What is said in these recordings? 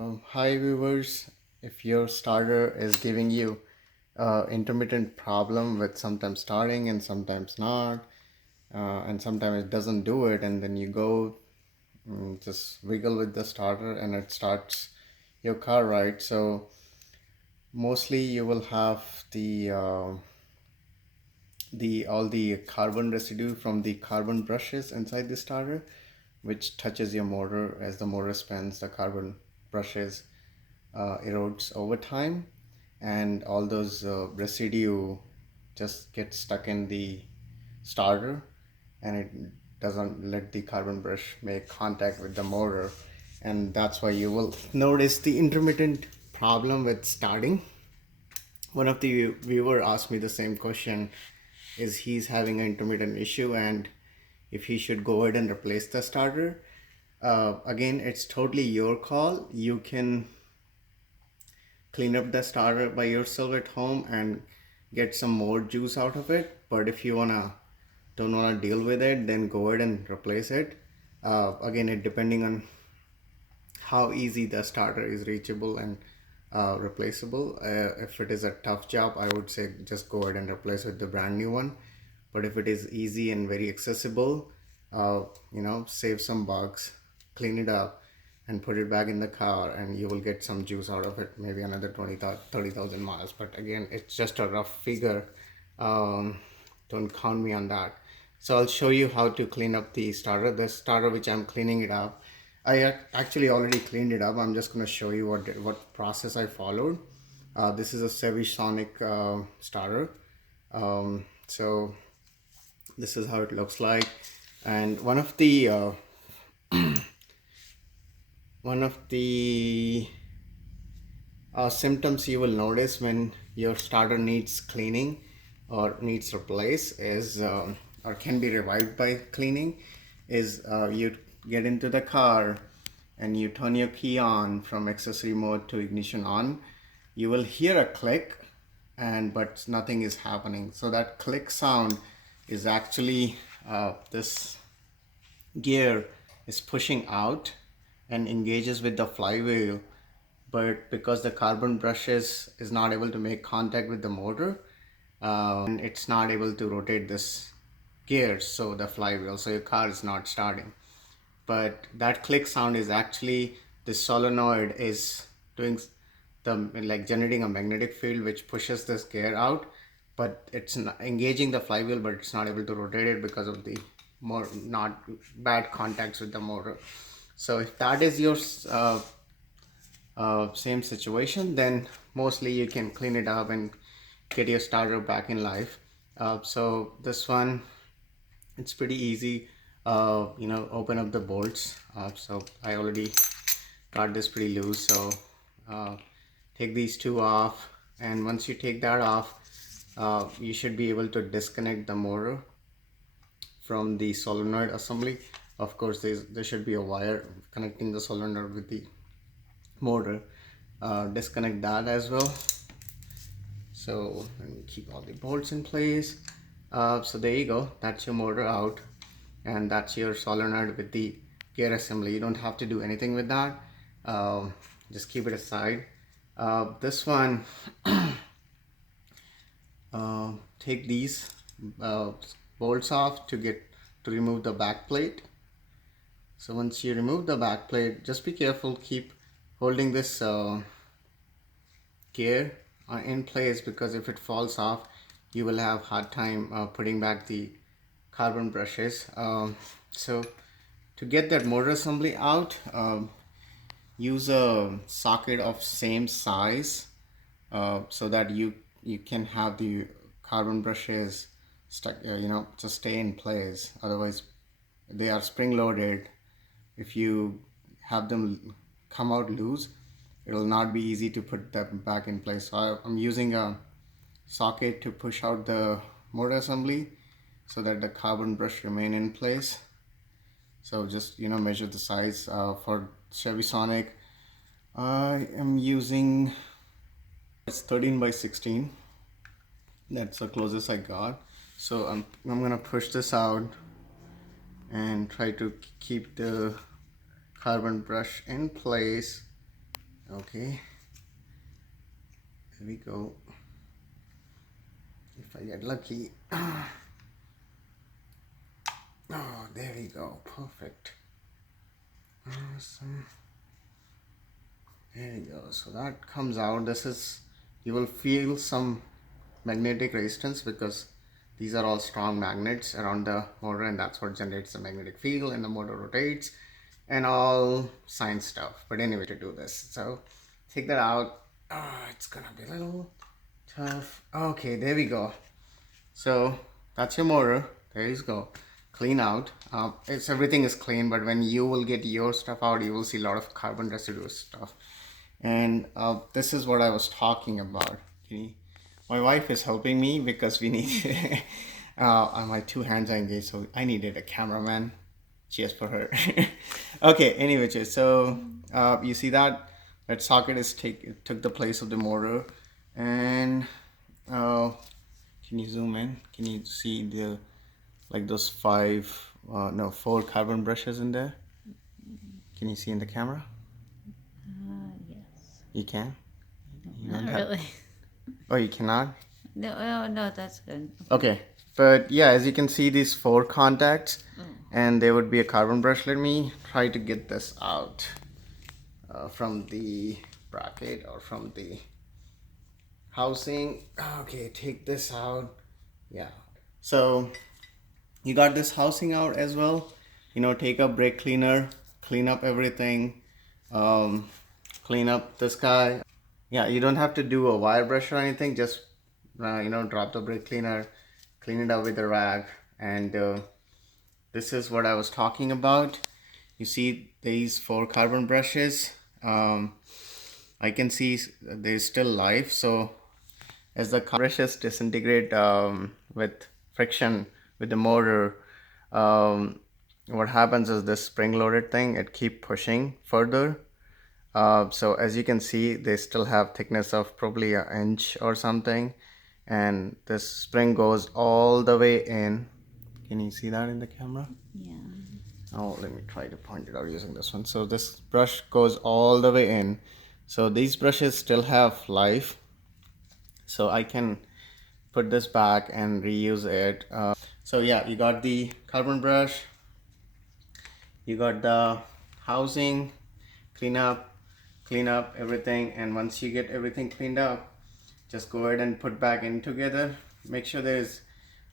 Hi viewers, if your starter is giving you intermittent problem with sometimes starting and sometimes not, and sometimes it doesn't do it, and then you go just wiggle with the starter and it starts your car, right? So mostly you will have the all the carbon residue from the carbon brushes inside the starter, which touches your motor. As the motor spins, the carbon brushes erodes over time, and all those residue just get stuck in the starter, and it doesn't let the carbon brush make contact with the motor, and that's why you will notice the intermittent problem with starting. One of the viewer asked me the same question, is he's having an intermittent issue and if he should go ahead and replace the starter. Again, it's totally your call. You can clean up the starter by yourself at home and get some more juice out of it. But if you don't wanna deal with it, then go ahead and replace it. Again, it depending on how easy the starter is reachable and replaceable. If it is a tough job, I would say just go ahead and replace with the brand new one. But if it is easy and very accessible, save some bucks, clean it up, and put it back in the car, and you will get some juice out of it, maybe another 30,000 miles. But again, it's just a rough figure. Don't count me on that. So I'll show you how to clean up the starter which I'm cleaning it up. I actually already cleaned it up. I'm just going to show you what process I followed. This is a Chevy Sonic starter. So this is how it looks like, and one of the symptoms you will notice when your starter needs cleaning or needs replace is or can be revived by cleaning is you get into the car and you turn your key on from accessory mode to ignition on. You will hear a click, but nothing is happening. So that click sound is actually this gear is pushing out and engages with the flywheel, but because the carbon brushes is not able to make contact with the motor, and it's not able to rotate this gear, so the flywheel, so your car is not starting. But that click sound is actually the solenoid is doing the like generating a magnetic field which pushes this gear out, but it's not engaging the flywheel, but it's not able to rotate it because of the more not bad contacts with the motor. So if that is your same situation, then mostly you can clean it up and get your starter back in life. So this one, it's pretty easy. Open up the bolts. So I already got this pretty loose, so take these two off, and once you take that off, you should be able to disconnect the motor from the solenoid assembly. Of course, there should be a wire connecting the solenoid with the motor. Disconnect that as well. So keep all the bolts in place. So there you go, that's your motor out, and that's your solenoid with the gear assembly. You don't have to do anything with that. Just keep it aside. This one, take these bolts off to remove the back plate. So once you remove the back plate, just be careful, keep holding this gear in place, because if it falls off, you will have hard time putting back the carbon brushes. So to get that motor assembly out, use a socket of same size so that you can have the carbon brushes stuck, just stay in place. Otherwise, they are spring loaded. If you have them come out loose, it will not be easy to put them back in place. So I'm using a socket to push out the motor assembly so that the carbon brush remain in place. So just measure the size. For Chevy Sonic, I am using, it's 13 by 16. That's the closest I got. So I'm gonna push this out and try to keep the carbon brush in place Okay, there we go. If I get lucky. Oh, there we go. Perfect. Awesome. There we go. So that comes out. This is, you will feel some magnetic resistance because these are all strong magnets around the motor, and that's what generates the magnetic field, and the motor rotates and all science stuff. But anyway, to do this, so take that out. It's gonna be a little tough. Okay, there we go. So that's your motor. There you go. Clean out. It's everything is clean, but when you will get your stuff out, you will see a lot of carbon residue stuff. And this is what I was talking about. My wife is helping me because we need my two hands are engaged, so I needed a cameraman. Cheers for her. Okay, anyway, so you see that socket is took the place of the motor. And can you zoom in? Can you see the those four carbon brushes in there? Can you see in the camera? Yes. You can? You Not really. Oh, you cannot? No, that's good. Okay, but yeah, as you can see, these four contacts, and there would be a carbon brush. Let me try to get this out from the bracket or from the housing. Okay, take this out. Yeah, so you got this housing out as well. Take a brake cleaner, clean up everything, clean up this guy. Yeah, you don't have to do a wire brush or anything. Just drop the brake cleaner, clean it up with a rag. And this is what I was talking about. You see these four carbon brushes. I can see there's still life. So as the brushes disintegrate with friction with the motor, what happens is this spring-loaded thing, it keep pushing further. So as you can see, they still have thickness of probably an inch or something, and this spring goes all the way in. Can you see that in the camera? Yeah. Oh, let me try to point it out using this one. So this brush goes all the way in. So these brushes still have life. So I can put this back and reuse it. So yeah, you got the carbon brush, you got the housing, clean up everything, and once you get everything cleaned up, just go ahead and put back in together. Make sure there's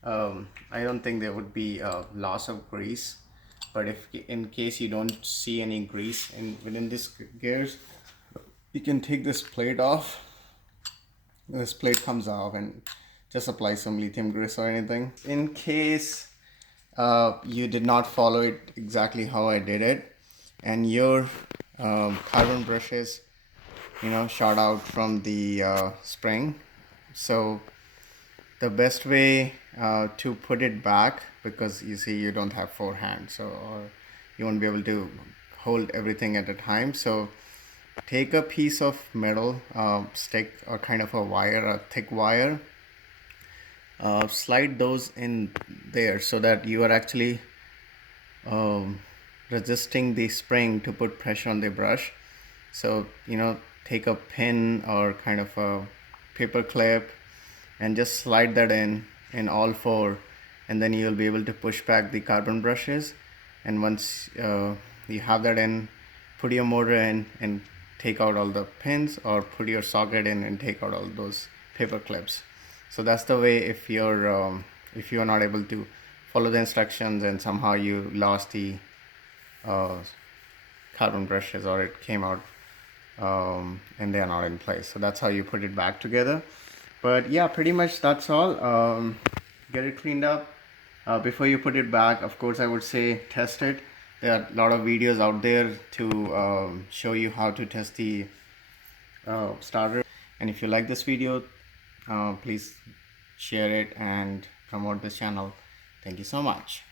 I don't think there would be a loss of grease, but if in case you don't see any grease within this gears, you can take this plate off. This plate comes off, and just apply some lithium grease or anything. In case you did not follow it exactly how I did it, and your carbon brushes shot out from the spring, so the best way to put it back, because you see you don't have four hands, so or you won't be able to hold everything at a time. So take a piece of metal stick or kind of a wire, a thick wire, slide those in there so that you are actually resisting the spring to put pressure on the brush. So take a pin or kind of a paper clip and just slide that in all four, and then you'll be able to push back the carbon brushes. And once you have that in, put your motor in and take out all the pins, or put your socket in and take out all those paper clips. So that's the way. If you are not able to follow the instructions and somehow you lost the carbon brushes, or it came out and they are not in place, so that's how you put it back together. But yeah, pretty much that's all. Get it cleaned up before you put it back. Of course, I would say test it. There are a lot of videos out there to show you how to test the starter. And if you like this video, please share it and promote this channel. Thank you so much.